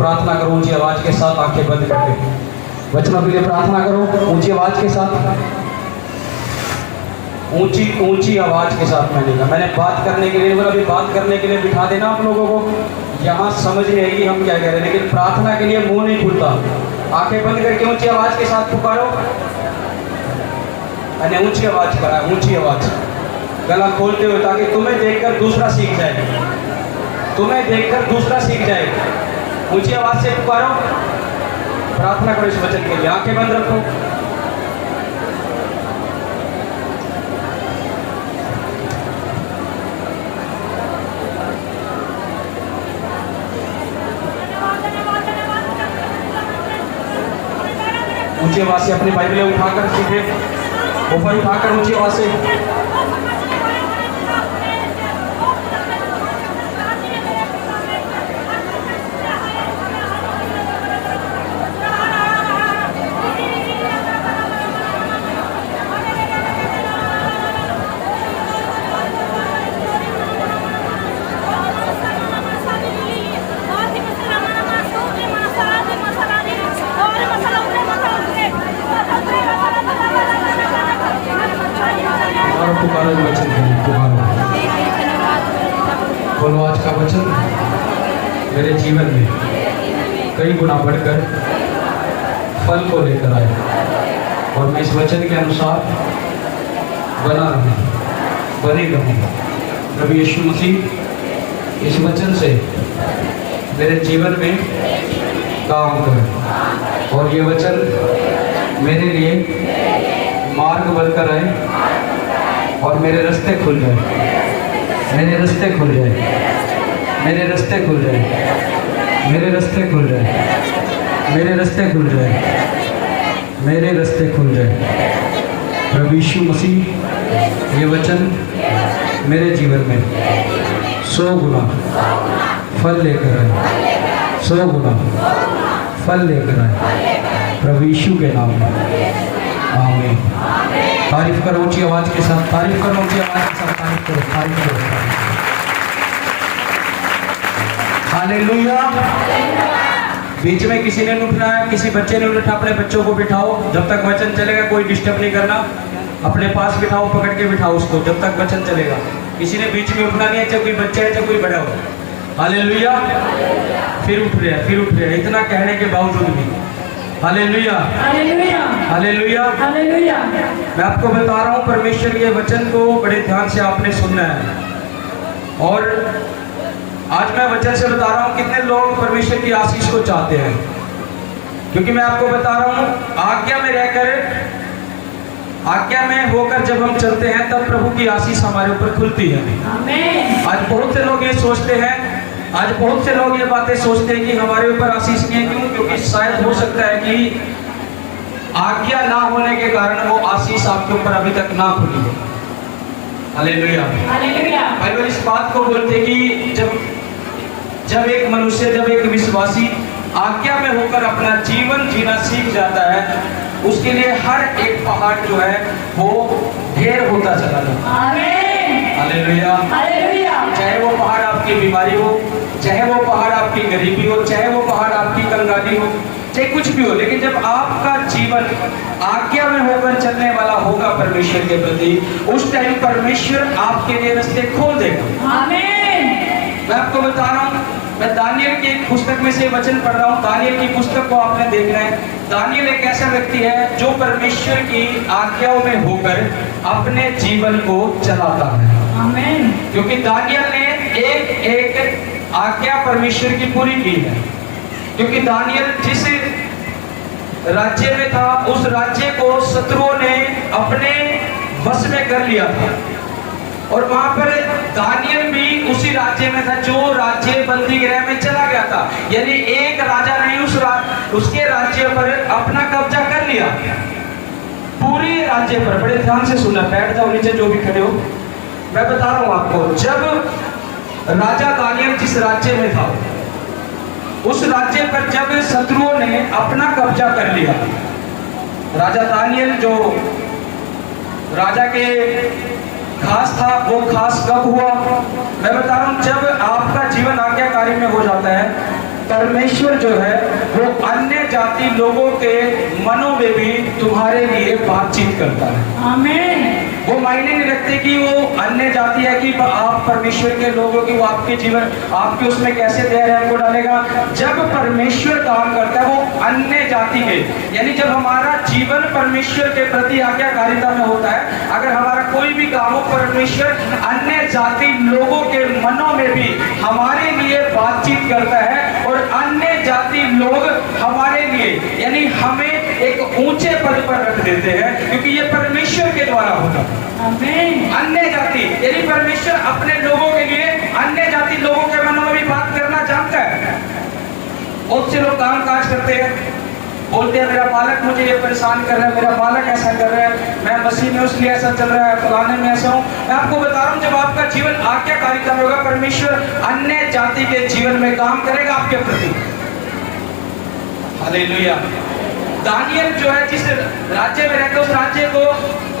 प्रार्थना करो ऊंची आवाज के साथ, आंखें बंद करके। वचनों के लिए प्रार्थना करो ऊंची आवाज के साथ, ऊंची ऊंची आवाज के साथ। मैंने बात करने के लिए बोला, अभी बात करने के लिए बिठा देना आप लोगों को। यहाँ समझ नहीं आएगी हम क्या कह रहे हैं, लेकिन प्रार्थना के लिए मुंह नहीं खुलता। आंखें बंद करके ऊंची आवाज के साथ पुकारो। मैंने ऊंची आवाज करा, ऊंची आवाज, गला खोलते हुए, ताकि तुम्हें देखकर दूसरा सीख जाए, तुम्हें देखकर दूसरा सीख जाए। ऊंची आवाज से पुकारो, प्रार्थना करो इस वचन के लिए। आंखें बंद रखो। ऊंची आवाज से अपनी बाइबलें उठाकर सीधे ऊपर उठाकर ऊंची आवाज से पुकारो वचन, पुकारो। बोलो आज का वचन मेरे जीवन में कई गुना बढ़कर फल को लेकर आए, और मैं इस वचन के अनुसार बना रहूं, बने रहूं। प्रभु यीशु मसीह इस वचन से मेरे जीवन में काम करे, और ये वचन मेरे लिए मार्ग बनकर आए, और मेरे रास्ते खुल जाए, मेरे रास्ते खुल जाए, मेरे रास्ते खुल जाए, मेरे रास्ते खुल जाए, मेरे रास्ते खुल जाए, मेरे रास्ते खुल जाए। प्रभु यीशु मसीह ये वचन मेरे जीवन में 100 गुना फल लेकर आए, 100 गुना फल लेकर आए, प्रभु यीशु के नाम में, आमीन। तारीफ करो ऊंची आवाज के साथ, तारीफ करो ऊंची आवाज के साथ, तारीफ करो, तारीफ करो। हालेलुया। बीच में किसी ने उठना है, किसी बच्चे ने उठा, अपने बच्चों को बिठाओ। जब तक वचन चलेगा कोई डिस्टर्ब नहीं करना, अपने पास बिठाओ, पकड़ के बिठाओ उसको जब तक वचन चलेगा। किसी ने बीच में उठना नहीं है, चाहे कोई बच्चा है चाहे कोई बड़ा हो। हालेलुया। फिर उठ रहे हैं, फिर उठ रहे हैं, इतना कहने के बावजूद भी। Hallelujah, hallelujah, hallelujah, hallelujah. मैं आपको बता रहा हूँ, परमेश्वर के वचन को बड़े ध्यान से आपने सुनना है। और आज मैं वचन से बता रहा हूँ, कितने लोग परमेश्वर की आशीष को चाहते हैं, क्योंकि मैं आपको बता रहा हूँ, आज्ञा में रहकर, आज्ञा में होकर जब हम चलते हैं तब प्रभु की आशीष हमारे ऊपर खुलती है। आमीन। आज बहुत से लोग ये सोचते हैं, आज बहुत से लोग ये बातें सोचते हैं कि हमारे ऊपर आशीष नहीं है। क्यों? क्योंकि शायद हो सकता है कि आज्ञा ना होने के कारण वो आशीष आपके ऊपर अभी तक ना खुली हो। Hallelujah, hallelujah. बाइबल इस बात को बोलते कि जब एक मनुष्य, जब एक विश्वासी आज्ञा में होकर अपना जीवन जीना सीख जाता है, उसके लिए हर एक पहाड़ जो है वो ढेर होता चला जाता है। आमीन। Hallelujah, hallelujah. चाहे वो पहाड़ आपकी बीमारी हो, चाहे वो पहाड़ आपकी गरीबी हो, चाहे वो पहाड़ आपकी कंगाली हो, चाहे कुछ भी हो, लेकिन जब आपका जीवन आज्ञा में होकर चलने वाला होगा परमेश्वर के प्रति, उस टाइम परमेश्वर आपके लिए रास्ते खोल देगा। आमीन। मैं आपको बता रहा हूँ, मैं दानियल की एक पुस्तक में से वचन पढ़ रहा हूँ। दानियल की पुस्तक को आपने देखना है। दानियल एक ऐसा व्यक्ति है जो परमेश्वर की आज्ञाओं में होकर अपने जीवन को चलाता है। आमीन। क्योंकि दानियल ने एक एक आज्ञा परमेश्वर की पूरी की है। क्योंकि दानियल जिस राज्य में था, उस राज्य को शत्रुओं ने अपने वश में कर लिया था, और वहां पर दानियल भी उसी राज्य में था जो राज्य बंदी गृह में चला गया था। यानी एक राजा ने उसके राज्य पर अपना कब्जा कर लिया, पूरी राज्य पर। बड़े ध्यान से सुनना, बैठ जाओ नीचे जो भी खड़े हो। मैं बता रहा हूं आपको, जब राजा दानियल जिस राज्य में था, उस राज्य पर जब शत्रुओं ने अपना कब्जा कर लिया, राजा दानियल जो राजा के खास था, वो खास कब हुआ? मैं बता रहा हूँ, जब आपका जीवन आज्ञाकारी में हो जाता है परमेश्वर जो है वो अन्य जाति लोगों के मनों में भी तुम्हारे लिए बातचीत करता है। आमीन। वो मायने नहीं रखते कि वो अन्य जाति है कि आप परमेश्वर के लोगों की वो आपके जीवन आपके उसमें कैसे दया को डालेगा। जब परमेश्वर काम करता है वो अन्य जाति के, यानी जब हमारा जीवन परमेश्वर के प्रति आज्ञाकारिता में होता है, अगर हमारा कोई भी काम हो, परमेश्वर अन्य जाति लोगों के मनों में भी हमारे लिए बातचीत करता है और अन्य जाति लोग हमारे लिए यानी हमें एक ऊंचे पद पर रख देते हैं, क्योंकि ये परमेश्वर के द्वारा होता है। आमीन। अन्य जाति यानी परमेश्वर अपने लोगों के लिए अन्य जाति लोगों के मनों में भी बात करना जानता है। बहुत से लोग काम काज करते हैं, बोलते हैं मेरा मालक मुझे ये परेशान कर रहा है, मेरा मालक ऐसा कर रहा है, मैं मसीह में उसलिए ऐसा चल रहा है, फलाने में ऐसा हूँ। मैं आपको बता रहा हूँ, जब आपका जीवन आज्ञाकारिता में होगा, परमेश्वर अन्य जाति के जीवन में काम करेगा आपके प्रति। हालेलुया। दानियल जो है जिस राज्य में रहता है, उस राज्य को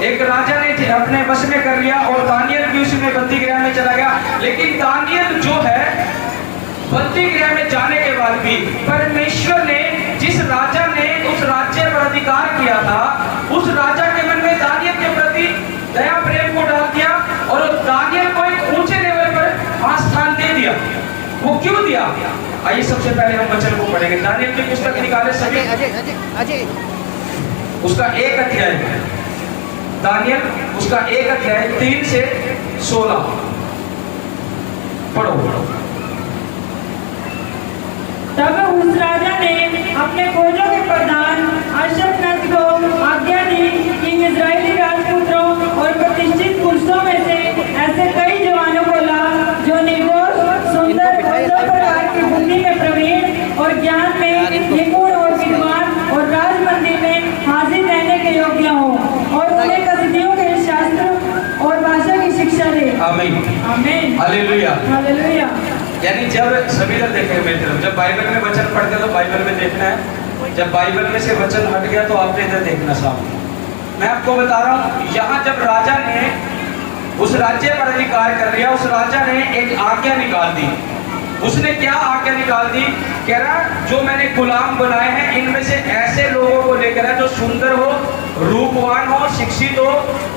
एक राजा ने अपने वश में कर लिया और दानियल भी उसमें बंदी गृह में चला गया। लेकिन दानियल जो है बंदी गृह में जाने के बाद भी परमेश्वर ने जिस राजा ने उस राज्य पर अधिकार किया था, उस राजा के मन में दानियल के प्रति दया प्रेम को डाल दिया और दानियल को एक ऊंचे लेवल पर स्थान दे दिया। वो क्यों दिया? आइए सबसे पहले हम वचन को पढ़ेंगे। दानियल की पुस्तक निकाले सभी, उसका 1 अध्याय, दानियल उसका 1 अध्याय 3 से 16 पढ़ो। तब उस राजा ने अपने फौजों के प्रधान अशफनाज को आज्ञा दी कि इजरायली राजपुत्रों और प्रतिष्ठित पुरुषों में से ऐसे कई जवानों को ला जो निर्दोष, सुंदर और सब प्रकार की बुद्धि में प्रवीण और ज्ञान में निपुण और विद्वान और राज मंदिर में हाजिर रहने के योग्य हो और उन्हें कसदियों के शास्त्र और भाषा की शिक्षा दे। आमीन। आमीन। हालेलुया। हालेलुया। यानी जब सभी लोग देखें मेरी तरफ, जब बाइबल में वचन पढ़ते तो बाइबल में देखना है, जब बाइबल में से वचन हट गया तो आपने इधर देखना सामने। मैं आपको बता रहा हूँ, यहाँ जब राजा ने उस राज्य पर अधिकार कर लिया, उस राजा ने एक आज्ञा निकाल दी। उसने क्या आज्ञा निकाल दी? कह रहा जो मैंने गुलाम बनाए हैं इनमें से ऐसे लोगों को लेकर है जो सुंदर हो, रूपवान हो, शिक्षित हो,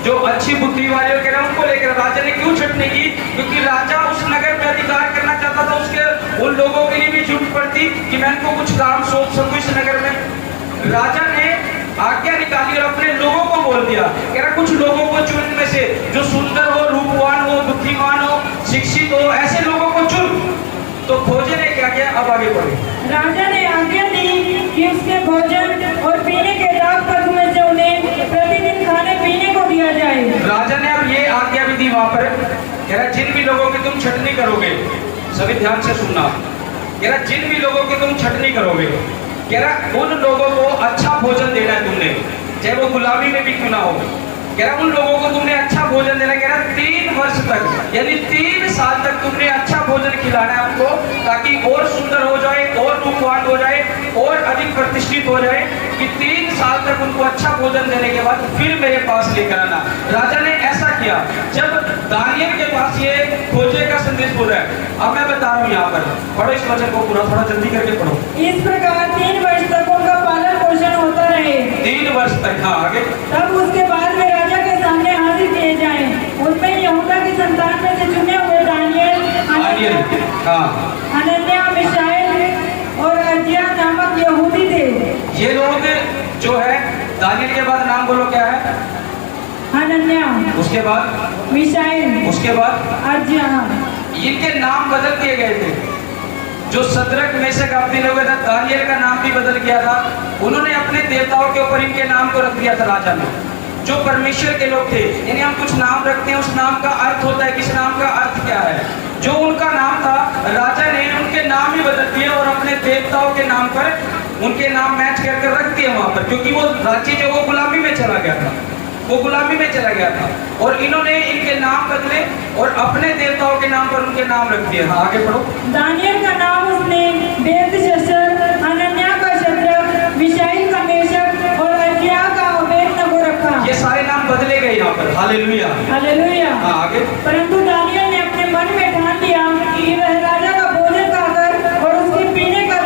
जो अच्छी बुद्धि वाले हो, कह रहा उनको लेकर। राजा ने क्यों छटनी की? क्योंकि राजा उस नगर में अधिकार करना चाहता था, उसके उन लोगों के लिए भी जरूरत पड़ती कि मैं इनको कुछ काम सौंप सकूं इस नगर में। राजा ने आज्ञा निकाली और अपने लोगों को बोल दिया, कह रहा कुछ लोगों को चुन में से जो सुंदर हो, रूपवान हो, बुद्धिमान हो, शिक्षित हो, ऐसे लोगों को चुन। तो भोजन ने क्या किया? अब आगे बढ़े। राजा ने आज्ञा दी कि उसके भोजन और पीने के दाग पशु में से उन्हें प्रतिदिन खाने पीने को दिया जाए। राजा ने अब ये आज्ञा भी दी वहां पर, कह रहा जिन भी लोगों की तुम छटनी करोगे, सभी ध्यान से सुनना, कह रहा जिन भी लोगों की तुम छटनी करोगे, कह रहा उन लोगों को अच्छा भोजन देना है तुमने, चाहे वो गुलामी में भी क्यों ना हो। कह रहा उन लोगों को तुमने अच्छा भोजन देना, कह रहा 3 वर्ष तक यानी 3 साल तक तुमने अच्छा भोजन खिलाना है उनको, ताकि और सुंदर हो जाए, और रूपवान हो जाए, और अधिक प्रतिष्ठित हो जाए, कि 3 साल तक उनको अच्छा भोजन देने के बाद फिर मेरे पास लेकर आना। राजा ने ऐसा किया। जब दानियल के पास ये खोजे का संदेश बोल रहा है, अब मैं बता रहा हूँ यहाँ पर, पढ़ो इस वचन को पूरा, थोड़ा जल्दी करके पढ़ो। इस प्रकार 3 वर्ष तक उनका पालन पोषण होता रहे। 3 वर्ष तक, हाँ आगे। तब उसके बाद में राजा के सामने हाजिर किए जाएं। उनमें यहूदा की संतान में से चुने हुए दानियल, हनन्याह, मिशाएल और अज्जिया नामक यहूदी थे। ये लोग जो है दानियल के बाद नाम बोलो क्या है? हनन्याह, उसके बाद मिशाएल, उसके बाद अज्जिया। इनके नाम बदल दिए गए थे। जो सदरक मेशक अबेदनगो था, दानियल का नाम भी बदल गया था। उन्होंने अपने देवताओं के ऊपर इनके नाम को रख दिया था राजा ने, जो परमेश्वर के लोग थे। यानी हम कुछ नाम रखते हैं, उस नाम का अर्थ होता है, किस नाम का अर्थ क्या है। जो उनका नाम था, राजा ने उनके नाम ही बदल दिए और अपने देवताओं के नाम पर उनके नाम मैच करके रख दिए वहां पर, क्योंकि वो राज्य जो वो गुलामी में चला गया था, वो गुलामी में चला गया था। और इन्होंने इनके नाम बदले और अपने देवताओं के नाम पर उनके नाम रख दिए। हाँ आगे पढ़ो। दानियल का नाम उसने बेल्तशस्सर, हनन्याह का शद्रक, मिशाएल का मेशक और अज्जिया का अबेदनगो रखा। ये सारे नाम बदले गए यहाँ पर। Hallelujah, hallelujah. हाँ आगे। परंतु दानियल ने अपने मन में ठान लिया कि वह राजा का भोजन खाकर और उसके पीने का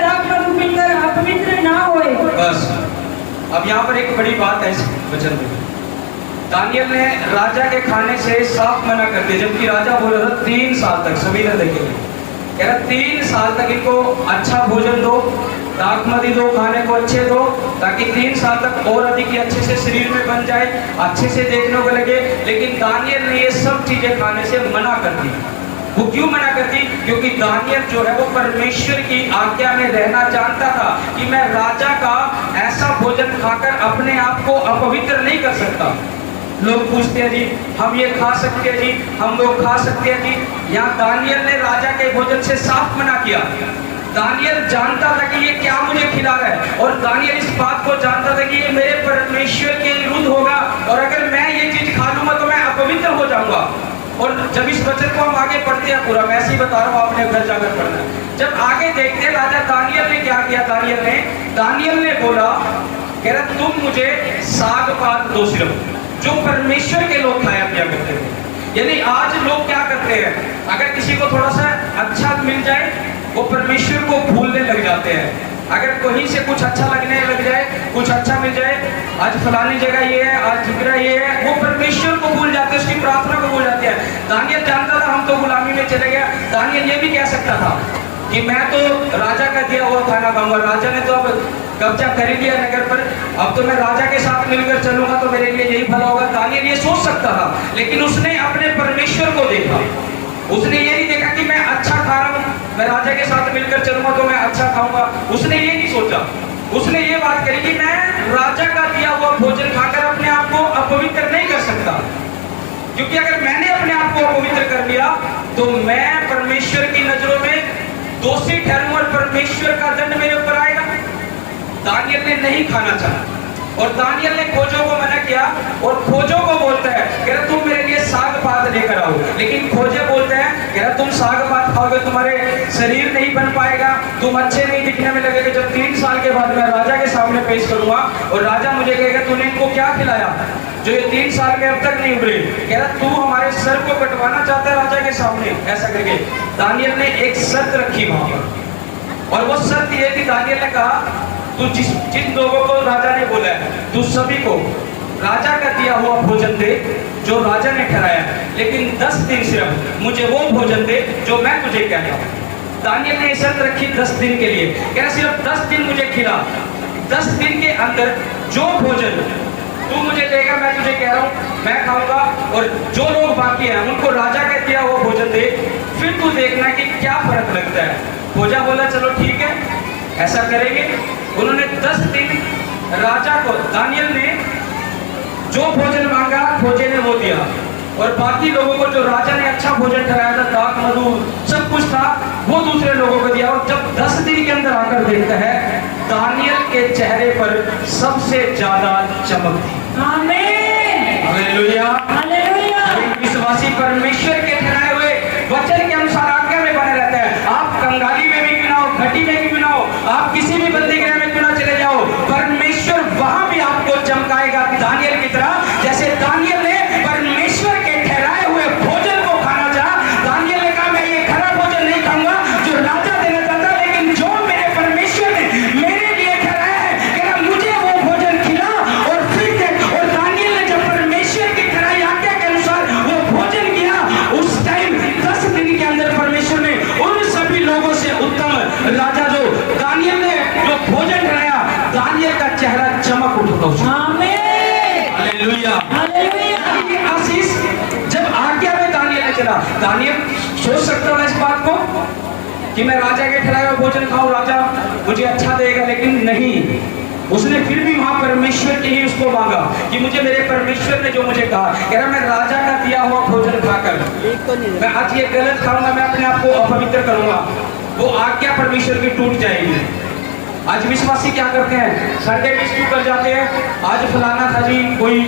अब यहाँ पर एक बड़ी बात है इस वचन में। दानियल ने राजा के खाने से साफ मना कर दिया, जबकि राजा बोल रहा था 3 साल तक, सभी ने देखेंगे, कह रहा 3 साल तक इनको अच्छा भोजन दो, दाखमदी दो, खाने को अच्छे दो, ताकि 3 साल तक और अधिक ये अच्छे से शरीर में बन जाए, अच्छे से देखने को लगे। लेकिन दानियल ने ये सब चीजें खाने से मना कर दी। वो क्यों मना कर दी? क्योंकि दानियल जो है वो परमेश्वर की आज्ञा में रहना जानता था कि मैं राजा का ऐसा भोजन खाकर अपने आप को अपवित्र नहीं कर सकता। लोग पूछते हैं जी हम ये खा सकते हैं जी, हम लोग खा सकते हैं जी। यहाँ दानियल ने राजा के भोजन से साफ मना किया। दानियल जानता था कि ये क्या मुझे खिला रहा है, और दानियल इस बात को जानता था कि ये मेरे परमेश्वर के विरुद्ध होगा, और अगर मैं ये चीज खा लूंगा तो मैं अपवित्र हो जाऊंगा। और जब इस वचन को हम आगे पढ़ते हैं, पूरा मैं ऐसे ही बता रहा हूँ, आपने घर जाकर पढ़ना है। जब आगे देखते हैं राजा दानियल ने क्या किया, दानियल ने बोला, कह रहा तुम मुझे साग पात दो, सिर्फ जो परमेश्वर के लोग खाया पिया करते थे। यानी आज लोग क्या करते हैं, अगर किसी को थोड़ा सा अच्छा मिल जाए वो परमेश्वर को भूलने लग जाते हैं। अगर कहीं से कुछ अच्छा लगने लग जाए, कुछ अच्छा मिल जाए, आज फलानी जगह ये है, आज झिगड़ा ये है, वो परमेश्वर को भूल जाते हैं, उसकी प्रार्थना को भूल जाते हैं। दानियल जानता था हम तो गुलामी में चले गए। दानियल ये भी कह सकता था कि मैं तो राजा का दिया हुआ खाना खाऊंगा, राजा ने तो अब कब्जा कर ही लिया नगर पर, अब तो मैं राजा के साथ मिलकर चलूंगा तो मेरे लिए यही भला होगा। दानियल ये सोच सकता था, लेकिन उसने अपने परमेश्वर को देखा। उसने ये नहीं देखा कि मैं अच्छा खा रहा हूँ, मैं राजा के साथ मिलकर चलूंगा तो मैं अच्छा खाऊंगा। उसने ये नहीं सोचा, उसने ये बात करी कि मैं राजा का दिया हुआ भोजन खाकर अपने आप को अपवित्र नहीं कर सकता, क्योंकि अगर मैंने अपने आप को अपवित्र कर लिया तो मैं परमेश्वर की नजरों में दोषी ठहरूं और परमेश्वर का दंड मेरे ऊपर आएगा। दानियल ने नहीं खाना चाहा, और दानियल ने खोजों को मना किया, और खोजों को बोलता है कह रहा तुम मेरे लिए साग पात लेकर आओ। लेकिन खोजे बोलते हैं कह रहा तुम साग पात खाओगे तुम्हारे शरीर नहीं बन पाएगा, तुम अच्छे नहीं दिखने में लगेगा। जब 3 साल के बाद मैं राजा के सामने पेश करूंगा और राजा मुझे कहेगा तूने इनको क्या खिलाया जो ये 3 साल में अब तक नहीं उभरे। कह रहा तू हमारे सर को कटवाना चाहता है राजा के सामने, ऐसा करके दानियल ने एक शर्त रखी वहां पर, और वो शर्त ये थी, दानियल ने कहा तू जिन लोगों को राजा ने बोला है तू सभी को राजा का दिया हुआ भोजन दे जो राजा ने ठहराया, लेकिन 10 दिन सिर्फ मुझे वो भोजन दे जो मैं तुझे कह रहा हूं। दानियल ने शर्त रखी 10 दिन के लिए, कह रहा सिर्फ 10 दिन मुझे खिला, 10 दिन के अंदर जो भोजन तू मुझे देगा मैं तुझे कह रहा हूं मैं खाऊंगा, और जो लोग बाकी हैं उनको राजा का दिया हुआ भोजन दे, फिर तू देखना कि क्या फर्क लगता है। खोजा बोला चलो ठीक है ऐसा करेंगे। उन्होंने 10 दिन राजा को, दानियल ने जो भोजन मांगा खोजे ने वो दिया, और बाकी लोगों को जो राजा ने अच्छा भोजन ठहराया था, दाख मधु सब कुछ था, वो दूसरे लोगों को दिया। और जब 10 दिन के अंदर आकर देखता है दानियल के चेहरे पर सबसे ज्यादा चमक थी। आमीन, हालेलुया, हालेलुया। विश्वासी परमेश्वर के ठहराए हुए वचन के अनुसार आज्ञा में बने रहते हैं। आप कंगाली में भी क्यों ना हो, घटी में भी क्यों ना हो, आप किसी भी बंदी गृह में क्यों ना चले जाओ, परमेश्वर वहां भी आपको चमकाएगा दानियल की तरह। जैसे दानियल ने परमेश्वर के ठहराए हुए भोजन को खाना चाहा, दानियल ने कहा मैं ये खरा भोजन नहीं खाऊंगा जो राजा देना चाहता, लेकिन जो मेरे परमेश्वर ने मेरे लिए ठहराया है, कहना मुझे वो भोजन खिला। और फिर और दानियल ने जब परमेश्वर की ठहराई आज्ञा के अनुसार वो भोजन किया, उस टाइम 10 दिन के अंदर परमेश्वर ने उन सभी लोगों से उत्तम राजा जो दानियल ने जो भोजन ठहराया, दानियल का चेहरा चमक उठता। आमीन, हालेलुया, हालेलुया। ये आशीष जब आज्ञा में दानियल ने चला, दानियल सोच सकता है इस बात को कि मैं राजा के ठहराया हुआ भोजन खाऊं, राजा मुझे अच्छा देगा, लेकिन नहीं, उसने फिर भी वहां परमेश्वर की ही उसको मांगा कि मुझे मेरे परमेश्वर ने जो मुझे कहा, कह रहा मैं राजा का दिया हुआ भोजन खाकर मैं आज ये गलत खाऊंगा, मैं अपने आप को अपवित्र करूंगा, वो आज्ञा परमेश्वर की टूट जाएगी। आज विश्वासी क्या करते हैं, संडे मिस क्यों कर जाते हैं, आज फलाना था जी कोई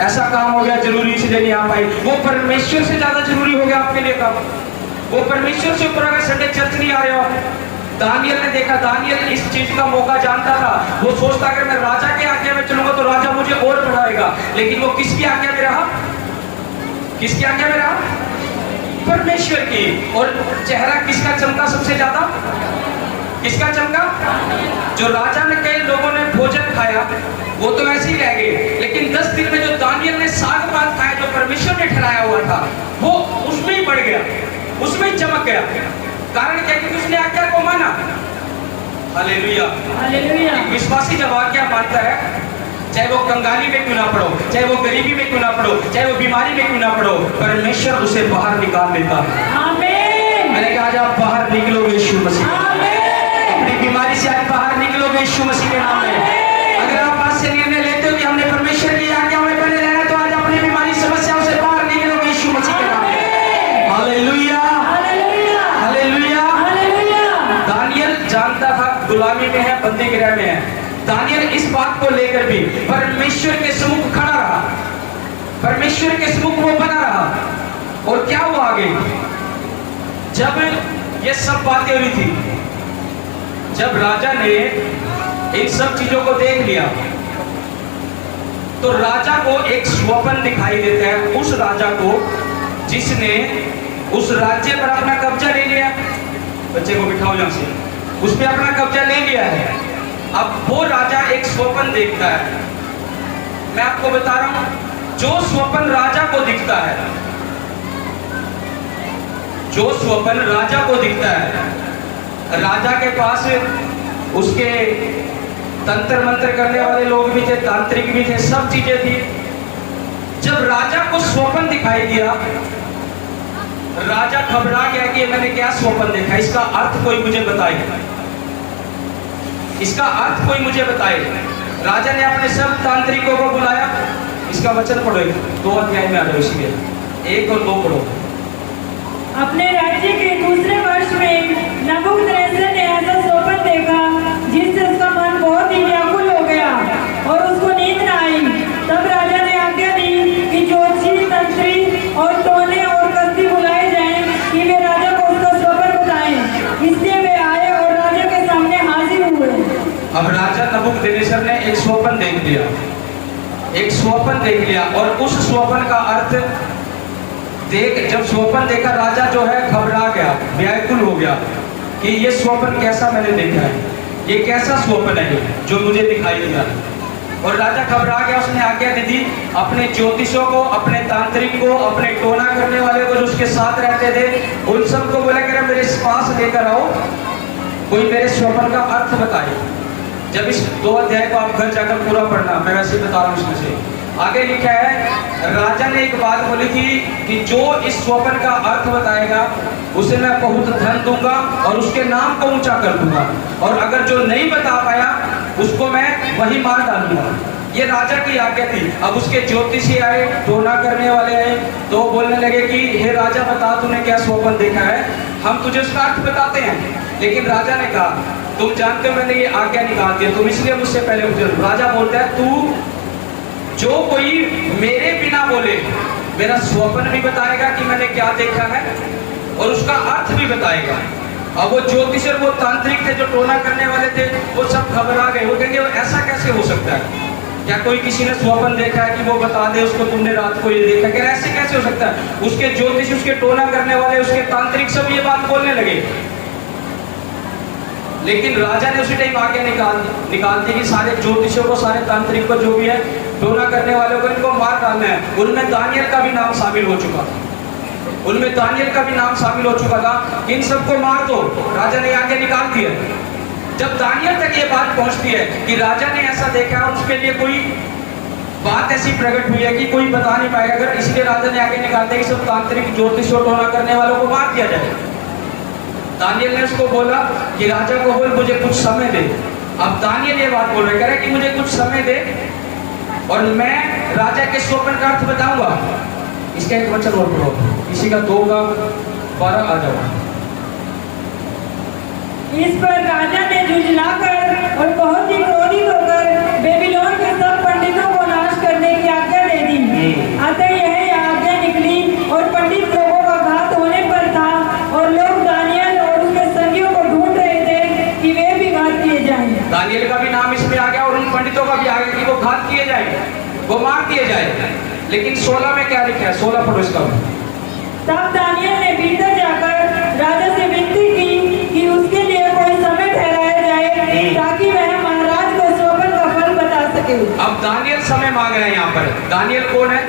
ऐसा काम हो गया जरूरी इसलिए नहीं आ पाई। वो परमेश्वर से ज्यादा जरूरी हो गया आपके लिए काम, वो परमेश्वर से ऊपर अगर संडे चर्च नहीं आ रहे हो। दानियल ने देखा, दानियल इस चीज का मौका जानता था, वो सोचता अगर मैं राजा के आज्ञा में चलूंगा तो राजा मुझे और बढ़ाएगा, लेकिन वो किसकी आज्ञा में रहा, किसकी आज्ञा में रहा, परमेश्वर की। और चेहरा किसका चमका सबसे ज्यादा, किसका चमका, जो राजा ने कई लोगों ने भोजन खाया वो तो ऐसे ही रह गए, लेकिन 10 दिन में जो दानियल ने साग पात खाया जो परमेश्वर ने ठहराया हुआ था वो उसमें ही बढ़ गया, उसमें ही चमक गया। कारण क्या? क्योंकि उसने आज्ञा को माना। हालेलुया। हालेलुया। एक विश्वासी जब आज्ञा मानता है, चाहे वो कंगाली में क्यों ना पड़ो, चाहे वो गरीबी में क्यों ना पड़ो, चाहे वो बीमारी में क्यों ना पड़ो, परमेश्वर उसे बाहर निकाल लेता है। आमीन। मैंने कहा आज आप बाहर निकलोगे यीशु मसीह, अपनी बीमारी से आज बाहर निकलोगे यीशु मसीह के नाम में। अगर आप आज से निर्णय लेते हो कि हमने परमेश्वर की आज्ञा में बने रहना, तो आज अपनी बीमारी समस्याओं से बाहर निकलोगे यीशु मसीह के नाम में। Hallelujah, hallelujah, hallelujah. Hallelujah. Daniel जानता था गुलामी में है, बंदी गृह में है। दानियल इस बात को लेकर भी परमेश्वर के सम्मुख खड़ा रहा, परमेश्वर के सम्मुख वो बना रहा। और क्या हुआ आगे? जब ये सब बातें हुई थी, जब राजा ने इन सब चीजों को देख लिया, तो राजा को एक स्वप्न दिखाई देता है, उस राजा को जिसने उस राज्य पर अपना कब्जा ले लिया। बच्चे को बिठाओ यहां से, उस पर अपना कब्जा ले लिया है। अब वो राजा एक स्वप्न देखता है। मैं आपको बता रहा हूं, जो स्वप्न राजा को दिखता है, जो स्वप्न राजा को दिखता है, राजा के पास उसके तंत्र मंत्र करने वाले लोग भी थे, तांत्रिक भी थे, सब चीजें थी। जब राजा को स्वप्न दिखाई दिया, राजा घबरा गया कि मैंने क्या स्वप्न देखा, इसका अर्थ कोई मुझे बताए, इसका अर्थ कोई मुझे बताए। राजा ने अपने सब तांत्रिकों को बुलाया। इसका वचन पढ़ो, 2 अध्याय में आ जाओ, इसलिए 1 और 2 पढ़ो। अपने राज्य के दूसरे वर्ष में नबूकदनेस्सर ने ऐसा स्वप्न देखा जिससे उसका मन बहुत ही व्याकुल हो गया और उसको नींद न आई। तब राजा ने आज्ञा दी कि ज्योतिषी, तंत्री और टोने और कसदी बुलाए जाएं कि वे राजा को उसका स्वप्न बताएं। इसलिए वे आए और राजा के सामने हाजिर हुए। अब राजा नबूकदनेस्सर ने एक स्वप्न देख लिया, एक स्वप्न देख लिया, और उस स्वप्न का अर्थ देख, जब स्वप्न देखा राजा जो है घबरा गया, व्याकुल हो गया कि ये स्वप्न कैसा मैंने देखा है, ये कैसा स्वप्न है जो मुझे दिखाई दिया। और राजा घबरा गया, उसने आज्ञा दे दी अपने ज्योतिषों को, अपने तांत्रिक को, अपने टोना करने वाले को जो उसके साथ रहते थे, उन सबको बोला कि मेरे पास लेकर आओ, कोई मेरे स्वप्न का अर्थ बताए। जब इस 2 अध्याय को आप घर जाकर पूरा पढ़ना, मैं वैसे बता रहा हूँ इसमें से। आगे लिखा है, राजा ने एक बात बोली थी कि जो इस स्वप्न का अर्थ बताएगा उसे मैं बहुत धन दूंगा और उसके नाम को ऊंचा कर दूंगा, और अगर जो नहीं बता पाया उसको मैं वही मार डालूंगा। ये राजा की आज्ञा थी। अब उसके ज्योतिषी आए, टोना करने वाले आए, तो बोलने लगे कि हे राजा बता तूने क्या स्वप्न देखा है, हम तुझे उसका अर्थ बताते हैं। लेकिन राजा ने कहा तुम जानते हो मैंने ये आज्ञा निकाल दी, तुम इसलिए मुझसे पहले पूछो। राजा बोलता है तू जो कोई मेरे बिना बोले मेरा स्वप्न भी बताएगा कि मैंने क्या देखा है और उसका अर्थ भी बताएगा। अब वो ज्योतिष और वो तांत्रिक थे जो टोना करने वाले थे, वो सब घबरा गए। वो कहेंगे ऐसा कैसे हो सकता है, क्या कोई किसी ने स्वप्न देखा है कि वो बता दे उसको तुमने रात को ये देखा, कि ऐसे कैसे हो सकता है। उसके ज्योतिष, उसके टोना करने वाले, उसके तांत्रिक सब ये बात बोलने लगे। लेकिन राजा ने उसी टाइम आगे निकाल दी कि सारे ज्योतिषों को, सारे तांत्रिक को, जो भी है टोना करने वालों को, इनको मार डालना है। उनमें दानियल का भी नाम शामिल हो चुका था, उनमें दानियल का भी नाम शामिल हो चुका था। इन सबको मार दो, राजा ने आगे निकाल दिया। जब दानियल तक ये बात पहुंचती है कि राजा ने ऐसा देखा है, उसके लिए कोई बात ऐसी प्रकट हुई है कि कोई बता नहीं पाएगा, अगर इसलिए राजा ने आगे निकाल दिया कि सब तांत्रिक, ज्योतिष और टोना करने वालों को मार दिया जाए। दानियल ने उसको बोला कि राजा को बोल मुझे कुछ समय दे। अब दानियल ये बात बोल रहे, कह रहे कि मुझे कुछ समय दे और मैं राजा के स्वप्न का अर्थ बताऊंगा। इसका एक वचन और पढ़ो, इसी का 2 का 12 आ जाओ। इस पर राजा ने झुंझलाकर और बहुत ही क्रोधित होकर बेबीलोन के सब पंडितों को नाश करने की आज्ञा दे दी। अतः यह आज्ञा निकली और पंडित लोगों का घात होने पर था, और लोग दानियल और उसके संगियों को ढूंढ रहे थे कि वे भी घात किए जाएं। दानियल का भी नाम इसमें आ गया और उन पंडितों का भी आ गया कि वो घात किए जाए, वो मार दिए जाए। लेकिन 16 में क्या लिखा है, 16 पढ़ो इसका। तब दानियल ने भीतर जाकर राजा से विनती की कि उसके लिए कोई समय ठहराया जाए ताकि वह महाराज को स्वप्न का फल बता सके। अब दानियल समय मांग रहे हैं यहाँ पर। दानियल कौन है?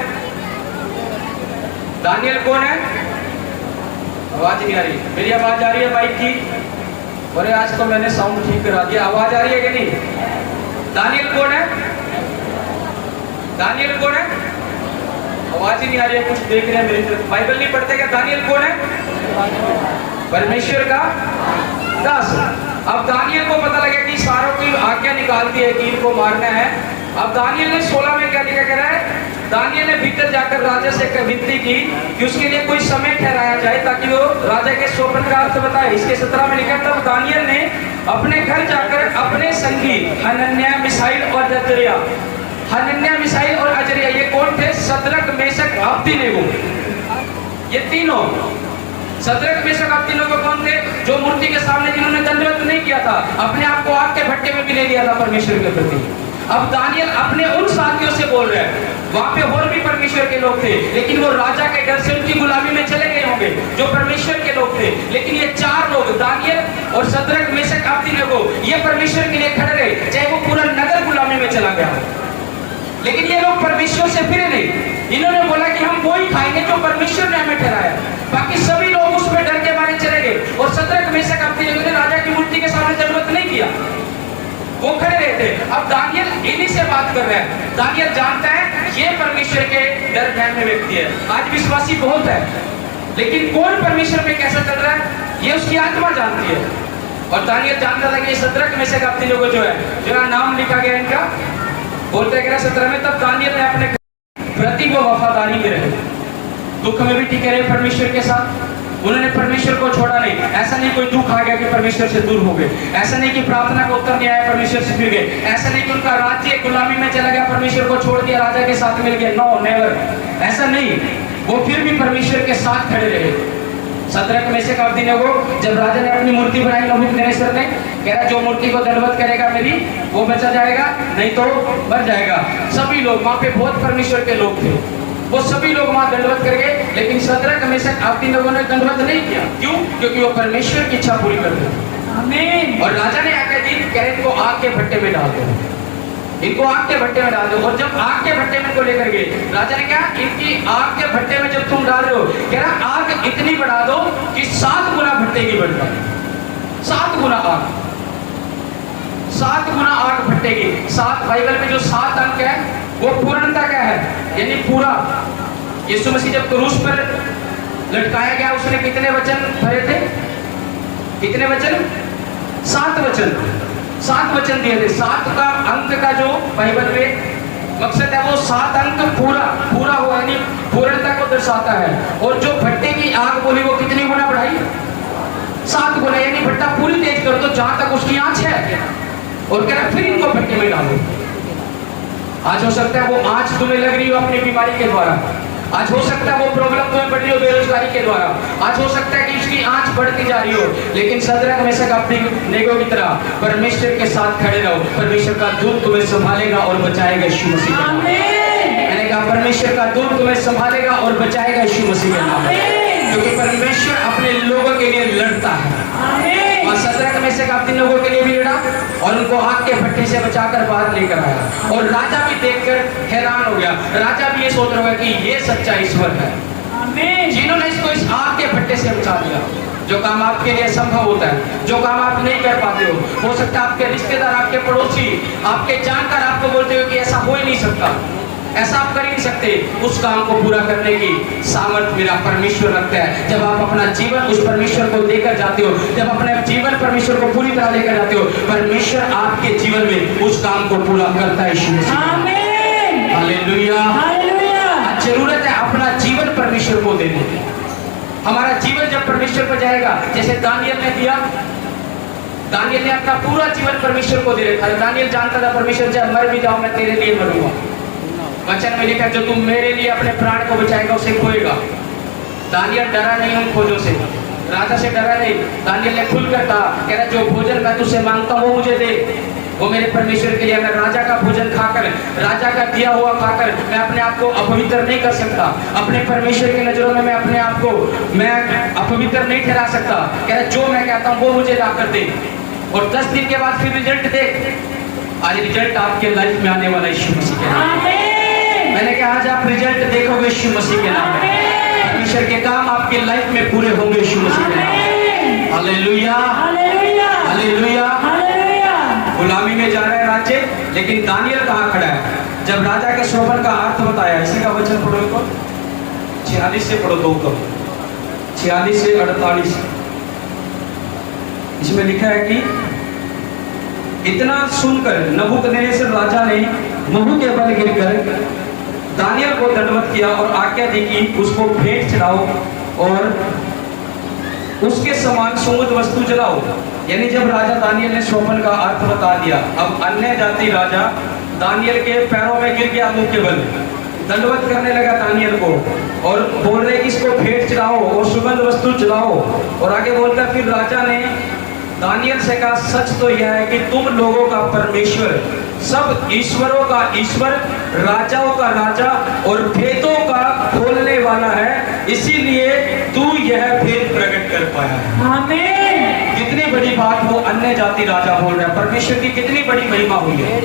दानियल कौन है? आवाज नहीं आ रही। मेरी आवाज आ रही है माइक की? अरे आज तो मैंने साउंड ठीक करा दिया। आवाज आ रही है कि नहीं? दानियल कौन है? दानियल कौन है? आवाज ही नहीं आ रही है। कुछ देख रहे हैं मेरी तरफ। बाइबल नहीं पढ़ते क्या? दानियल कौन है? परमेश्वर का दास। अब दानियल को पता लगा कि सारों की आज्ञा निकाल दी है कि इनको मारना है। अब दानियल ने 16 में क्या लिखा कह रहा है? दानियल ने भीतर जाकर राजा से विनती की कि उसके लिए कोई समय ठहराया जाए ताकि वो राजा के स्वप्न का अर्थ बताए। इसके 17 में लिखा, तब दानियल ने अपने घर जाकर अपने संगी हनन्याह, मिसाइल और अजरिया, हनन्याह, मिसाइल और अजरिया, ये कौन थे? सद्रक, मेशक, अबेदनगो, ये तीनों। सद्रक, मेशक, अबेदनगो कौन थे? जो मूर्ति के सामने जिन्होंने दंडवत नहीं किया था, अपने आप को आग के भट्टे में भी ले लिया था परमेश्वर के प्रति। अब दानियल अपने उन साथियों से बोल रहे हैं, वहां पे और भी परमेश्वर के लोग थे, लेकिन वो राजा के डर से उनकी गुलामी में चले गए होंगे जो परमेश्वर के लोग थे। लेकिन ये चार लोग, दानियल और सद्रक, मेशक, अबेदनगो, ये परमेश्वर के लिए खड़े रहे, चाहे वो पूरा नगर गुलामी में चला गया। लेकिन ये लोग परमेश्वर से फिरे नहीं। इन्होंने बोला कि हम वो ही खाएंगे जो परमेश्वर ने हमें ठहराया। बाकी सभी लोग उसमें डर के मारे चले गए और सद्रक, मेशक, अबेदनगो ने राजा की मूर्ति के सामने दंडवत नहीं किया, वो खड़े रहते। अब दानियल इन्हीं से बात कर रहा है। दानियल जानता है ये परमेश्वर के डर में व्यक्ति है। आज विश्वासी बहुत है, लेकिन कौन परमेश्वर में कैसा चल रहा है ये उसकी आत्मा जानती है। और दानियल जानता था कि ये सद्रक, मेशक, अबेदनगो जो है, जो नाम लिखा गया इनका, बोलते हैं 17 में, तब दानियल ने अपने प्रति वो वफादारी में रहे, दुख में भी टिके रहे परमेश्वर के साथ। उन्होंने परमेश्वर को छोड़ा नहीं। ऐसा नहीं कोई दुख आ गया कि परमेश्वर से दूर हो गए, ऐसा नहीं कि प्रार्थना का उत्तर नहीं आया परमेश्वर से फिर गए, ऐसा नहीं कि उनका राज्य गुलामी में चला गया, परमेश्वर को छोड़ दिया, राजा के साथ मिल गए। नो, नेवर, ऐसा नहीं। वो फिर भी परमेश्वर के साथ खड़े रहे। सद्रक, मेशक, अबेदनगो, जब राजा ने अपनी मूर्ति बनाई नबूकदनेस्सर ने, कह रहा जो मूर्ति को दंडवत करेगा मेरी, वो बचा जाएगा, नहीं तो मर जाएगा। सभी लोग वहां पे बहुत परमेश्वर के लोग थे, वो सभी लोग वहां दंडवत कर गए। लेकिन सद्रक, मेशक, अबेदनगो ने दंडवत नहीं किया। क्यों? क्योंकि वो परमेश्वर की इच्छा पूरी करते थे। आमीन। और राजा ने आज्ञा दी, कह रहे इनको आग के भट्टे में डाल दो, इनको आग के भट्टे में डाल दो। और जब आग के भट्टे में को लेकर गए, राजा ने कहा इनकी आग के भट्टे में जब तुम डाल रहे हो, कह रहा आग इतनी बढ़ा दो कि 7 गुना भट्टे की बढ़ जाए। 7 गुना आग, 7 गुना आग भट्टे की। 7 बाइबल में जो 7 अंक है वो पूर्णता का है, यानी पूरा। यीशु मसीह जब क्रूस पर लटकाया गया, उसने कितने वचन भरे थे? कितने वचन? 7 वचन, 7 वचन दिए थे। 7 का अंक का जो बाइबल में मकसद है वो 7 अंक पूरा पूरा हुआ, यानी पूर्णता को दर्शाता है। और जो भट्टे की आग बोली वो कितनी गुना बढ़ाई? 7 गुना, यानी भट्टा पूरी तेज कर दो जहां तक उसकी आंच है। और कह रहा फिर इनको भट्टे में डालो। आज हो सकता है वो आंच तुम्हें लग रही हो अपनी बीमारी के द्वारा, आज हो सकता है वो प्रॉब्लम तुम्हें बढ़ रही हो बेरोजगारी के द्वारा, आज हो सकता है कि उसकी आंच बढ़ती जा रही हो, लेकिन सद्रक, मेशक, अबेदनगो की तरह परमेश्वर के साथ खड़े रहो। परमेश्वर का दूत तुम्हें संभालेगा और बचाएगा यीशु मसीह के नाम में। मैंने कहा परमेश्वर का दूत तुम्हें संभालेगा और बचाएगा यीशु मसीह के नाम में, क्योंकि परमेश्वर अपने लोगों के लिए लड़ता है। और सद्रक, मेशक, अबेदनगो के लिए भी लड़ा और उनको आग के भट्टे से बचाकर बाहर लेकर आया। और राजा भी देखकर हैरान हो गया। राजा भी ये सोच रहा है कि ये सच्चा ईश्वर है जिन्होंने इसको इस आग के भट्टे से बचा दिया। जो काम आपके लिए संभव होता है, जो काम आप नहीं कर पाते हो सकता है आपके रिश्तेदार, आपके पड़ोसी, आपके जानकार आपको बोलते हो कि ऐसा हो ही नहीं सकता, ऐसा आप कर ही नहीं सकते, उस काम को पूरा करने की सामर्थ्य मेरा परमेश्वर रखता है। जब आप अपना जीवन उस परमेश्वर को देकर जाते हो, जब अपने जीवन परमेश्वर को पूरी तरह लेकर जाते हो, परमेश्वर आपके जीवन में उस काम को पूरा करता है। Hallelujah, hallelujah. जरूरत है अपना जीवन परमेश्वर को देने की। हमारा जीवन जब परमेश्वर पर जाएगा, जैसे दानियल ने दिया, दानियल ने अपना पूरा जीवन परमेश्वर को दे रखा है। दानियल जानता था परमेश्वर चाहे मर भी जाओ मैं तेरे लिए मरूंगा। वचन में लिखा जो तुम मेरे लिए अपने प्राण को बचाएगा उसे खोएगा। दानियल डरा नहीं उन खोजों से, राजा से डरा नहीं। दानियल ने खुलकर कहा, कह रहा जो भोजन मैं तुझसे मांगता हूँ वो मुझे दे, वो मेरे परमेश्वर के लिए। मैं राजा का भोजन खाकर, राजा का दिया हुआ खाकर मैं अपने आप को अपवित्र नहीं कर सकता। अपने परमेश्वर की नजरों में मैं अपने आप को मैं अपवित्र नहीं ठहरा सकता। कह रहा जो मैं कहता हूँ वो मुझे ला कर दे। और 10 दिन के बाद फिर रिजल्ट देख। आज रिजल्ट आपके लाइफ में आने वाला है यीशु मसीह के नाम में। आमीन। मैंने कहा आज आप रिजल्ट देखोगे यीशु मसीह के नाम में। परमेश्वर के काम आपके लाइफ में पूरे होंगे यीशु मसीह के नाम में। Hallelujah, hallelujah, hallelujah. हालेलुया। गुलामी में जा रहा है राज्य, लेकिन दानियल कहाँ खड़ा है? जब राजा के शोभन का अर्थ बताया, इसी का वचन पढ़ो को 46 से पढ़ो, 2 को 46 से 48। इसमें लिखा है कि इतना सुनकर नबूकदनेस्सर राजा ने मुंह के बल गिरकर दानियल को दंडवत किया और आज्ञा दी कि उसको भेंट चढ़ाओ और उसके समान सुगंध वस्तु जलाओ। यानी जब राजा दानियल ने शोभन का अर्थ बता दिया, अब अन्य जाति राजा दानियल के पैरों में गिर गया, मुंह के बल दंडवत करने लगा दानियल को और बोल रहे कि इसको भेंट चढ़ाओ और सुगंध वस्तु जलाओ। और आगे बोलता फिर राजा ने दानियल से कहा, सच तो यह है कि तुम लोगों का परमेश्वर सब ईश्वरों का ईश्वर, राजाओं का राजा और भेदों का खोलने वाला है, इसीलिए तू यह भेद प्रकट कर पाया है। आमीन। कितनी बड़ी बात वो अन्य जाति राजा बोल रहा है, परमेश्वर की कितनी बड़ी महिमा हुई है।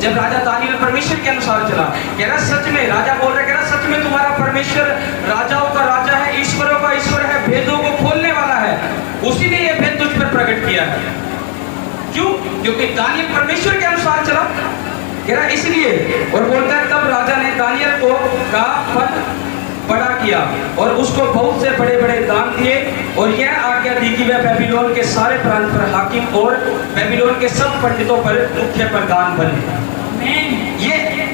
जब राजा दानियल परमेश्वर के अनुसार चला, कह रहा सच में, राजा बोल रहा है, कह रहा सच में तुम्हारा परमेश्वर राजाओं का राजा है, ईश्वरों का ईश्वर है, भेदों को खोलने वाला है, उसी ने यह भेद तुझ पर प्रकट किया है। क्यों? क्योंकि दानियल परमेश्वर के अनुसार चला, कह रहा इसलिए। और बोलता है तब राजा ने दानियल को का पद बड़ा किया और उसको बहुत से बड़े बड़े दान दिए और यह आज्ञा दी कि वह बेबीलोन के सारे प्रांत पर हाकिम और बेबीलोन के सब पंडितों पर मुख्य प्रधान बने। आमीन। ये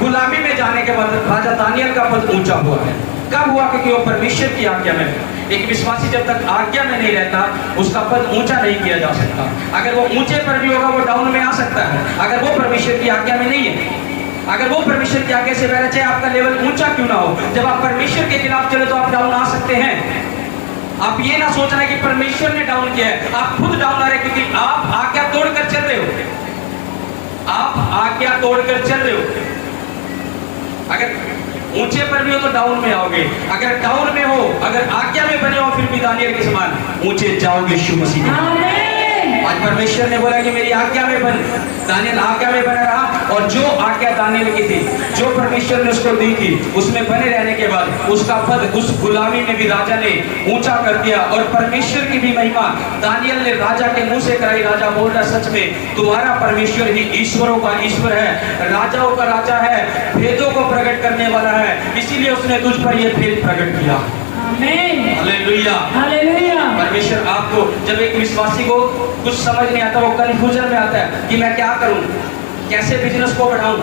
गुलामी में जाने के बाद राजा दानियल का पद ऊंचा हुआ है। कब हुआ? क्योंकि वो परमेश्वर की आज्ञा में है। एक विश्वासी जब तक आज्ञा में नहीं रहता, उसका पद ऊंचा नहीं किया जा सकता। अगर वो ऊंचे पर भी होगा, वो डाउन में आ सकता है, अगर वो परमेश्वर की आज्ञा में नहीं है। अगर वो परमेश्वर की आज्ञा से बहना, चाहे आपका लेवल ऊंचा क्यों ना हो, जब आप परमेश्वर के खिलाफ चले तो आप डाउन आ सकते हैं। आप ये ना सोचना कि परमेश्वर ने डाउन किया है, आप खुद डाउन आ रहे, क्योंकि आप आज्ञा तोड़कर चल रहे हो। आप आज्ञा तोड़कर चल रहे हो। अगर ऊंचे पर भी हो तो डाउन में आओगे, अगर डाउन में हो, अगर आज्ञा में बने हो, फिर भी दानियल के समान ऊंचे जाओगे यीशु मसीह के नाम में। आज परमेश्वर ने बोला कि मेरी आज्ञा में बन। दानियल आज्ञा में बना रहा और जो आज्ञा दानियल की थी, जो परमेश्वर ने उसको दी थी, उसमें बने रहने के बाद उसका पद उस गुलामी में भी राजा ने ऊंचा कर दिया और परमेश्वर की भी महिमा दानियल ने राजा के मुंह से कराई। राजा बोल रहा सच में तुम्हारा परमेश्वर ही ईश्वरों का ईश्वर है, राजाओं का राजा है, भेदों को प्रकट करने वाला है, इसीलिए उसने तुझ पर यह भेद प्रकट किया। आमीन। Hallelujah, hallelujah. परमेश्वर आपको, जब एक विश्वासी को कुछ समझ नहीं आता, वो कंफ्यूजन में आता है कि मैं क्या करूं, कैसे बिजनेस को बढ़ाऊं,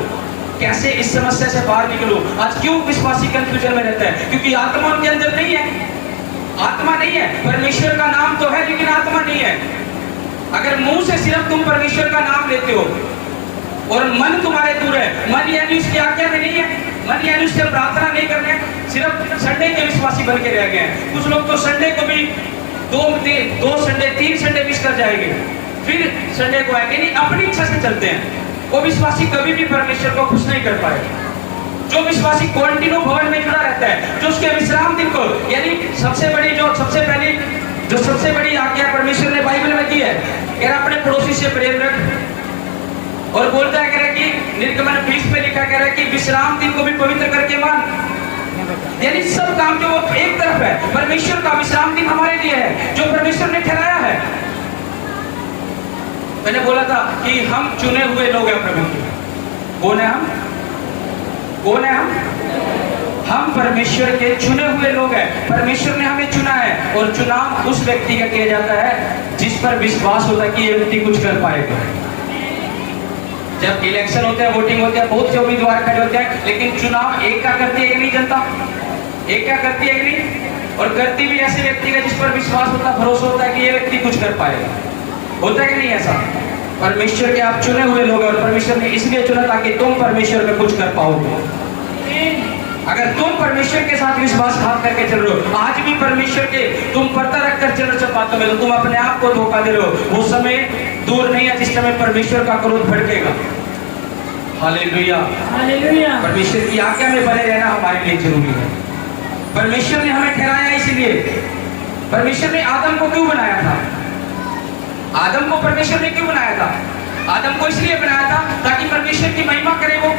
कैसे इस समस्या से बाहर निकलूं। आज क्यों विश्वासी कंफ्यूजन में रहता है? क्योंकि आत्मा उनके अंदर नहीं है। आत्मा नहीं है। परमेश्वर का नाम तो है लेकिन आत्मा नहीं है। अगर मुंह से सिर्फ तुम परमेश्वर का नाम लेते हो और मन तुम्हारे दूर है, मन यानी उसकी आज्ञा में नहीं है, मन यानी उससे प्रार्थना नहीं करने, सिर्फ संडे के विश्वासी बन के रह गए हैं। कुछ लोग तो संडे को भी दो संडे 3 संडे मिस कर जाएंगे, फिर संडे को आएंगे, नहीं अपनी इच्छा से चलते हैं। वो विश्वासी कभी भी परमेश्वर को खुश नहीं कर पाएगा। जो विश्वासी कंटिन्यू भवन में जुड़ा रहता है, जो उसके विश्राम दिन को, यानी सबसे बड़ी आज्ञा परमेश्वर ने बाइबल में दी है, कह रहा अपने पड़ोसी से प्रेम रख। और बोलता है, कह रहा कि निर्गमन 20 में लिखा, कह रहा है कि विश्राम दिन को भी पवित्र करके मान। यानी सब काम जो एक तरफ है, परमेश्वर का विश्राम दिन हमारे लिए है, जो परमेश्वर ने ठहराया है। मैंने बोला था कि हम चुने हुए लोग हैं प्रभु के। कौन है हम? कौन है हम? हम परमेश्वर के चुने हुए लोग हैं। परमेश्वर ने हमें चुना है और चुनाव उस व्यक्ति का किया जाता है जिस पर विश्वास होता है कि ये व्यक्ति कुछ कर पाएगा। जब इलेक्शन होते हैं, वोटिंग होते हैं, बहुत से उम्मीदवार खड़े होते हैं, लेकिन चुनाव एक का करती है कि नहीं जनता? एक का करती है कि नहीं? और करती भी ऐसे व्यक्ति का जिस पर विश्वास होता है, भरोसा होता है कि ये व्यक्ति कुछ कर पाएगा। होता है कि नहीं ऐसा? परमेश्वर के आप चुने हुए लोग हैं और परमेश्वर ने इसलिए चुना ताकि तुम परमेश्वर में कुछ कर पाओगे। अगर तुम परमेश्वर के साथ विश्वासघात करके चल रहे हो, आज भी परमेश्वर के तुम पर्दा रखकर चल रहे हो बातों में, तो तुम अपने आप को धोखा दे रहे हो। वो समय दूर नहीं है जिस समय परमेश्वर का क्रोध भड़केगा। Hallelujah, hallelujah. परमेश्वर की आज्ञा में बने रहना हमारे लिए जरूरी है। परमेश्वर ने हमें ठहराया, इसलिए परमेश्वर ने आदम को क्यों बनाया था? आदम को परमेश्वर ने क्यों बनाया था? आदम को इसलिए बनाया था ताकि परमेश्वर की महिमा करे वो।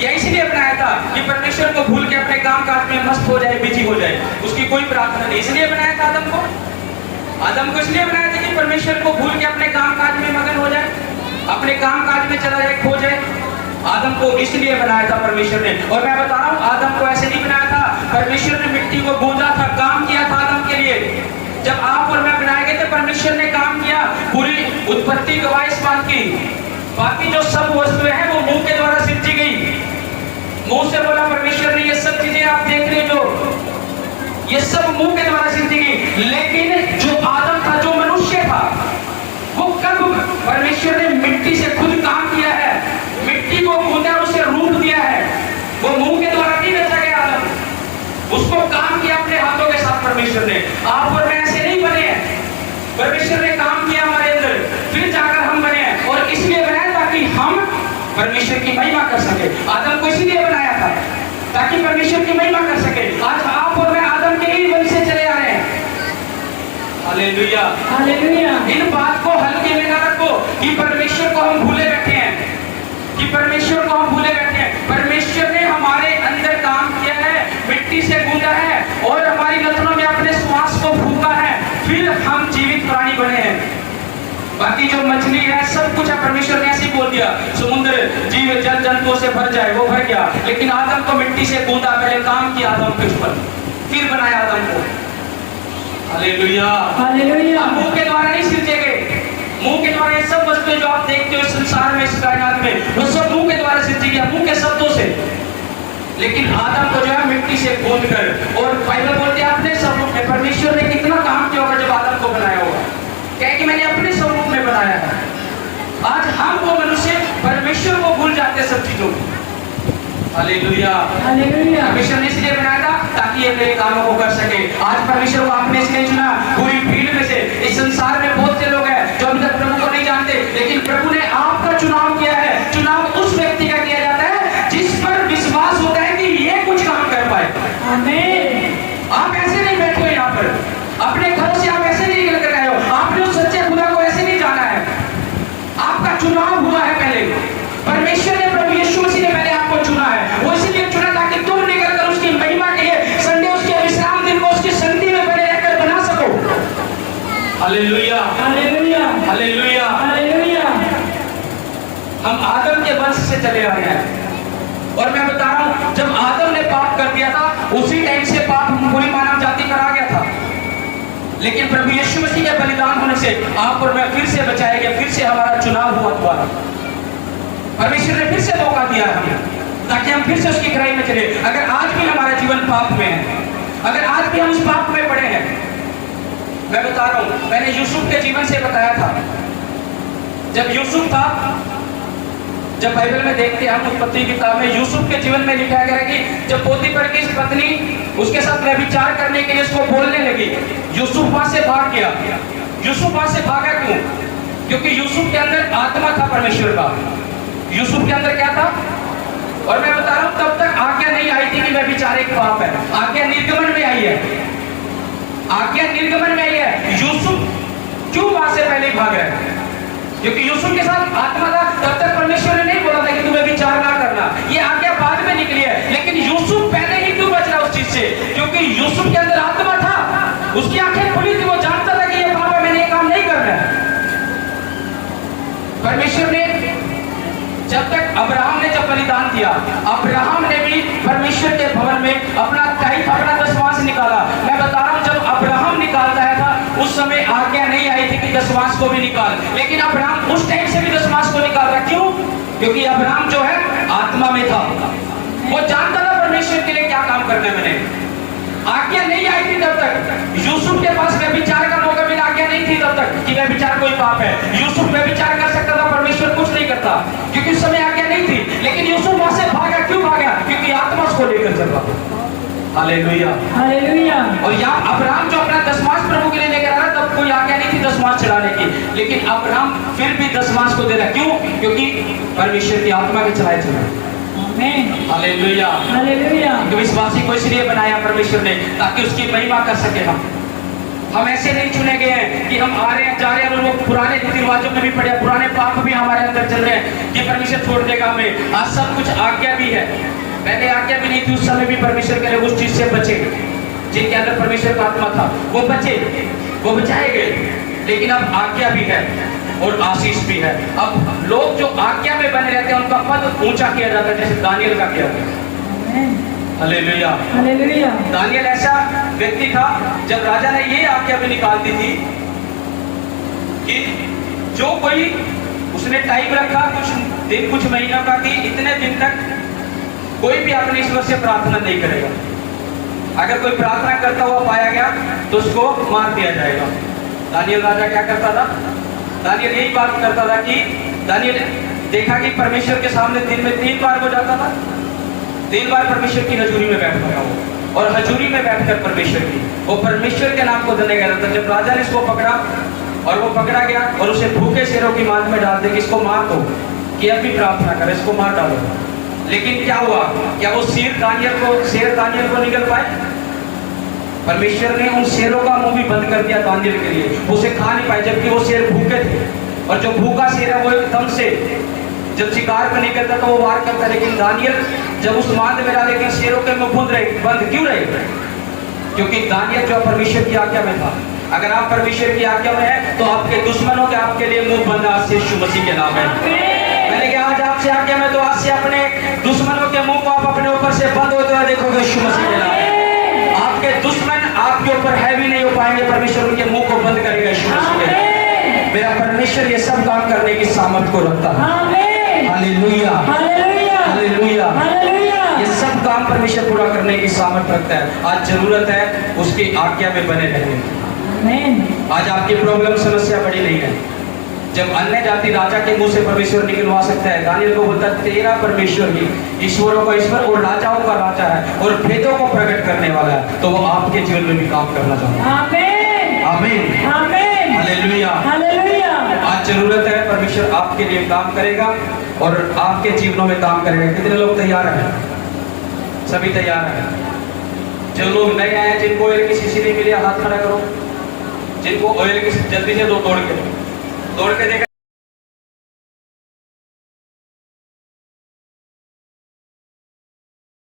यह इसलिए बनाया था कि परमेश्वर को भूल के अपने काम काज में मस्त हो जाए, बिजी हो जाए, उसकी कोई प्रार्थना नहीं। इसलिए बनाया था आदम को। आदम को इसलिए बनाया था कि परमेश्वर को भूल के अपने काम काज में मगन हो जाए, अपने काम काज में चला जाए, खो जाए। आदम को इसलिए बनाया था परमेश्वर ने। और मैं बता रहा हूँ, आदम को ऐसे नहीं बनाया था। परमेश्वर ने मिट्टी को गूंजा था, काम किया था आदम के लिए। जब आप और मैं बनाए गए थे, परमेश्वर ने काम किया। पूरी उत्पत्ति गवाह इस बात की। बाकी जो सब वस्तुएं हैं वो मुंह के द्वारा सिंची गई। मुंह से बोला परमेश्वर ने, ये सब चीजें आप देख रहे हो जो, ये सब मुंह के द्वारा सिंची गई। लेकिन जो आदम था, जो मनुष्य था, वो कब परमेश्वर ने मिट्टी से खुद काम किया है, मिट्टी को गूंजा, उसे रूप दिया है। वो मुंह के द्वारा नहीं रचा गया आदम, उसको काम किया अपने हाथों के साथ परमेश्वर ने। आप और मैं ऐसे नहीं बने हैं, परमेश्वर ने काम किया हमारे अंदर, फिर जाकर हम बने हैं। और इसलिए बनाया ताकि हम परमेश्वर की महिमा कर सके। आदम को इसलिए बनाया था ताकि परमेश्वर की महिमा कर सके। आज आप और मैं आदम के ही वंश से चले आ रहे हैं। Hallelujah, hallelujah. इन बात को हल्के में ना रखो कि परमेश्वर को हम भूले बैठे हैं, कि परमेश्वर को हम भूले बैठे हैं। परमेश्वर ने हमारे अंदर काम किया है, मिट्टी से गूंजा है और हमारी नथनों में अपने श्वास को फूंका है, फिर हम जीवित प्राणी बने हैं। बाकी जो मछली है, सब कुछ है, परमेश्वर ने ऐसे ही बोल दिया, समुद्र जीव जल जंतुओं से भर जाए, वो भर गया। लेकिन आदम को मिट्टी से गूंदा, पहले काम किया आदम के ऊपर, फिर बनाया आदम को। Hallelujah, hallelujah. मुंह के द्वारा नहीं सिंचे गए। मुंह के द्वारा ये सब वस्तुएं जो आप देखते हो इस संसार में, इस कायनात में, वो सब मुंह के द्वारा सिंची गया, मुंह के शब्दों से। लेकिन आदम को जो है मिट्टी से गूंद कर, और बाइबल बोलते हैं अपने स्वरूप में। परमेश्वर ने कितना काम किया होगा जब आदम को बनाया होगा, कहे कि मैंने अपने स्वरूप में बनाया है। आज हम वो मनुष्य परमेश्वर को भूल जाते हैं सब चीजों को। Hallelujah, hallelujah. परमेश्वर ने इसलिए बनाया था ताकि ये मेरे कामों को कर सके। आज परमेश्वर को आपने इसलिए चुना। पूरी भीड़ में से इस संसार में बहुत से लोग हैं जो अभी तक प्रभु को नहीं जानते, लेकिन प्रभु ने आपका चुनाव किया है। चुनाव उस व्यक्ति का किया जाता है जिस पर विश्वास होता है कि ये कुछ काम कर पाए। आमीन। आप ऐसे नहीं बैठे हो यहाँ पर, अपने घरों से आप ऐसे नहीं निकल कर आए हो, आपने उस सच्चे खुदा को ऐसे नहीं जाना है। आपका चुनाव हुआ है पहले। परमेश्वर ने, प्रभु यीशु मसीह ने पहले आपको चुना है। वो इसलिए चुना ताकि तुम निकल कर उसकी महिमा के लिए संडे, उसके विश्राम दिन को उसकी संगति में बने रहकर बना सको। Hallelujah, hallelujah. हालेलुया। हालेलुया। हम आदम के वंश से चले आ रहे हैं। और मैं बता रहा हूं, जब आदम ने पाप कर दिया था, उसी टाइम से पाप पूरी मानव जाति पर आ गया था। लेकिन प्रभु यीशु मसीह के बलिदान होने से आप और मैं फिर से बचाया गया, फिर से हमारा चुनाव हुआ दोबारा। परमेश्वर ने फिर से मौका दिया हमें ताकि हम फिर से उसकी खराई में चले। अगर आज भी हमारा जीवन पाप में है, अगर आज भी हम उस पाप में पड़े हैं, मैं बता रहा हूं, मैंने यूसुफ के जीवन से बताया था। जब यूसुफ था, जब बाइबल में देखते हैं हम उत्पत्ति की किताब में, यूसुफ के जीवन में लिखा गया कि जब पोतीफर की पत्नी उसके साथ व्यभिचार करने के लिए उसको बोलने लगी, यूसुफ वहां से भाग गया। यूसुफ वहां से भागा क्यों? क्योंकि यूसुफ के अंदर आत्मा था परमेश्वर का। यूसुफ के अंदर क्या था? और मैं बता रहा हूं, तब तक आज्ञा नहीं आई थी कि व्यभिचार एक पाप है। आज्ञा निर्गमन में आई है, आज्ञा निर्गमन में आई है। यूसुफ क्यों वहां से पहले भाग गया? क्योंकि यूसुफ के साथ आत्मा था। तब तक परमेश्वर ने नहीं बोला था कि तुम्हें विचार ना करना, ये आज्ञा बाद में निकली है। लेकिन यूसुफ पहले ही क्यों बच रहा उस चीज से? क्योंकि यूसुफ के अंदर आत्मा था, उसकी आंखें खुली थी, वो जानता था कि ये पाप है, मैंने ये काम नहीं करना है। परमेश्वर ने, जब तक अब्राहम ने जब बलिदान दिया, अब्राहम ने भी परमेश्वर के भवन में अपना टाइप, अपना दशमांश निकाला। मैं बता रहा हूं, जब अब्राहम निकालता है था, उस समय आज्ञा नहीं आई थी कि दशमांश को भी निकाल। लेकिन अब्राहम उस टाइम से भी दशमांश को निकाल रहा। क्यों? क्योंकि अब्राहम जो है आत्मा में था, वो जानता था परमेश्वर के लिए क्या काम करना है। मैंने आज्ञा नहीं आई थी तब तक। यूसुफ के पास व्यभिचार का मौका मिला, आज्ञा नहीं थी तब तक कि व्यभिचार कोई पाप है। यूसुफ व्यभिचार कर सकता था, परमेश्वर कुछ नहीं करता, क्योंकि उस समय आज्ञा नहीं थी। लेकिन यूसुफ वहां से भागा। क्यों भागा? क्योंकि आत्मा उसको लेकर चल रहा था। Hallelujah, hallelujah. और यहाँ अब्राहम जो अपना दशमांश प्रभु के लिए लेकर आ रहा, तब कोई आज्ञा नहीं थी दशमांश चढ़ाने की। लेकिन अब्राहम फिर भी दशमांश को दे रहा। क्यों? क्योंकि परमेश्वर की आत्मा के चलाए चला। हालेलुया। विश्वासी को इसलिए बनाया परमेश्वर ने ताकि उसकी महिमा कर सके। हम ऐसे नहीं चुने गए हैं कि हम आ रहे हैं जा रहे हैं और वो पुराने रीति रिवाजों में भी पड़े हैं, पुराने पाप भी हमारे अंदर चल रहे हैं कि परमेश्वर छोड़ देगा हमें। आज सब कुछ आज्ञा भी है, पहले आज्ञा भी नहीं थी, उस समय भी परमेश्वर के लोग उस चीज से बचे। जिनके अंदर परमेश्वर का आत्मा था वो बचे, वो बचाए गए। लेकिन अब आज्ञा भी है और आशीष भी है। अब लोग जो आज्ञा में बने रहते हैं उनका पद ऊंचा किया जाता है, जैसे दानियल का किया गया। Hallelujah, hallelujah. दानियल ऐसा व्यक्ति था, जब राजा ने ये आज्ञा भी निकाल दी थी कि जो कोई, उसने टाइम रखा कुछ दिन कुछ महीनों का, कि इतने दिन तक कोई भी अपने ईश्वर से प्रार्थना नहीं करेगा। अगर कोई प्रार्थना करता हुआ पाया गया तो उसको मार दिया जाएगा। दानियल राजा क्या करता था? दानियल यही बात करता था कि दानियल देखा कि परमेश्वर के सामने दिन में 3 बार वो जाता था, 3 बार परमेश्वर की हजूरी में बैठता था वो, और हजूरी में बैठकर परमेश्वर की, वो परमेश्वर के नाम को धन्य कह रहा था। जब राजा ने इसको पकड़ा और वो पकड़ा गया और उसे भूखे शेरों की मांग में डाल दे कि इसको मार दो, कि अब भी प्रार्थना करे, इसको मार डालो। लेकिन क्या हुआ? क्या वो शेर दानियल को निकल पाए? परमेश्वर ने उन शेरों का मुंह भी बंद कर दिया दानियल के लिए, उसे खा नहीं पाए, जबकि वो शेर भूखे थे। और जो भूखा शेर है वो एकदम से जब शिकार पर निकलता तो वो वार करता, लेकिन दानियल जब उस मांद में डाले, लेकिन शेरों के मुंह बंद क्यों रहे? क्योंकि दानियल जो परमेश्वर की आज्ञा में था। अगर आप परमेश्वर की आज्ञा में है तो आपके दुश्मनों के आपके लिए मुंह बंद आज से यीशु मसीह के नाम है। मैंने कहा आज आपसे आज्ञा में, तो आज से अपने दुश्मनों के मुंह को आप अपने ऊपर से बंद होते हुए देखोगे यीशु मसीह के नाम में। आपके दुश्मन आपके ऊपर हैवी नहीं हो पाएंगे, परमेश्वर उनके मुंह को बंद करेगा यीशु मसीह के नाम। मेरा परमेश्वर ये सब काम करने की सामर्थ को रखता है। Hallelujah, hallelujah, hallelujah. ये सब काम परमेश्वर पूरा करने की सामर्थ रखता है। आज जरूरत है उसकी आज्ञा में बने रहने की। आज आपकी प्रॉब्लम समस्या बड़ी नहीं है। जब अन्य जाति राजा के मुंह से परमेश्वर निकलवा सकता है, दानियल को बोलता है तेरा परमेश्वर ही ईश्वरों का ईश्वर और राजाओं का राजा है और भेदों को प्रकट करने वाला है, तो वो आपके जीवन में भी काम करना चाहता है। आमीन, आमीन, आमीन, हालेलुया, हालेलुया। आज जरूरत है परमेश्वर आपके लिए काम करेगा और आपके जीवनों में काम करेगा। कितने लोग तैयार हैं? सभी तैयार हैं। जो लोग नए आए, जिनको ऑयल की शीशी नहीं मिली, हाथ खड़ा करो। जिनको ऑयल की, जल्दी से दो दौड़ के देखा